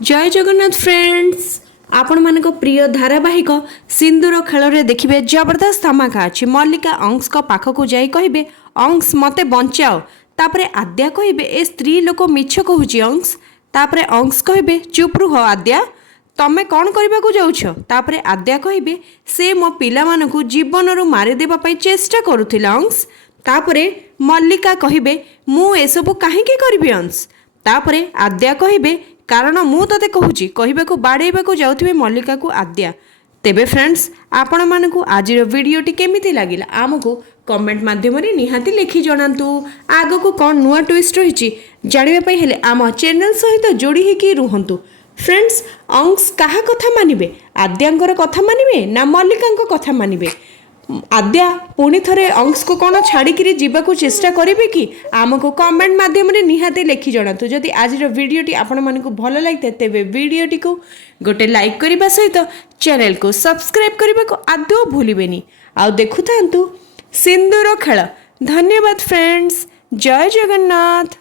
जय जगन्नाथ फ्रेंड्स आपण मान प्रिय धारावाहिक सिंदूर खेल देखिए जबरदस्त धमाका अच्छी मल्लिका अंश पाखक जा कहे अंश मते बचाओ तापरे आद्या कहे ए स्त्री लोक मिछ कहूँ अंश तापरे अंश कहे चुप रुह आद्या तमें कौन करने को जाऊछ तापरे आद्या कहे से मो पिला मानकु जीवन रु मारिदेवा चेष्टा करुथिला अंश तापरे मल्लिका कहे मु एसबु कहीं करी अंश तापरे आद्या कहे कारण मु ते कहूँ कहवाक बाड़ेबा जाऊे मल्लिका को आद्या तेबे फ्रेंड्स आपण मानकु आज वीडियोटी केमिति लागिला आमको कमेंट माध्यम निहाती लिखि जणातु आग को कौन नुआ ट्विस्ट रही जानापी हेले आम चैनल सहित जोड़ी होकि रुहतु फ्रेंड्स अंश कहा कथा मानिबे आद्यांकर कथा मानिबे ना मल्लिका कथा मानिबे आद्या पुणी थे अंश को कौन छाड़ी जावाक चेष्टा करेंगे कि आमको कमेंट माध्यम निहाती लिखि जणातु जदि आज वीडियोटी आपण मानकु भल लगी तेबे वीडियोटी को गोटे लाइक करने सहित चैनल को सब्सक्राइब करने को आदौ भूलिबेनी आउ देखु सिंदूर खेल। धन्यवाद फ्रेंड्स, जय जगन्नाथ।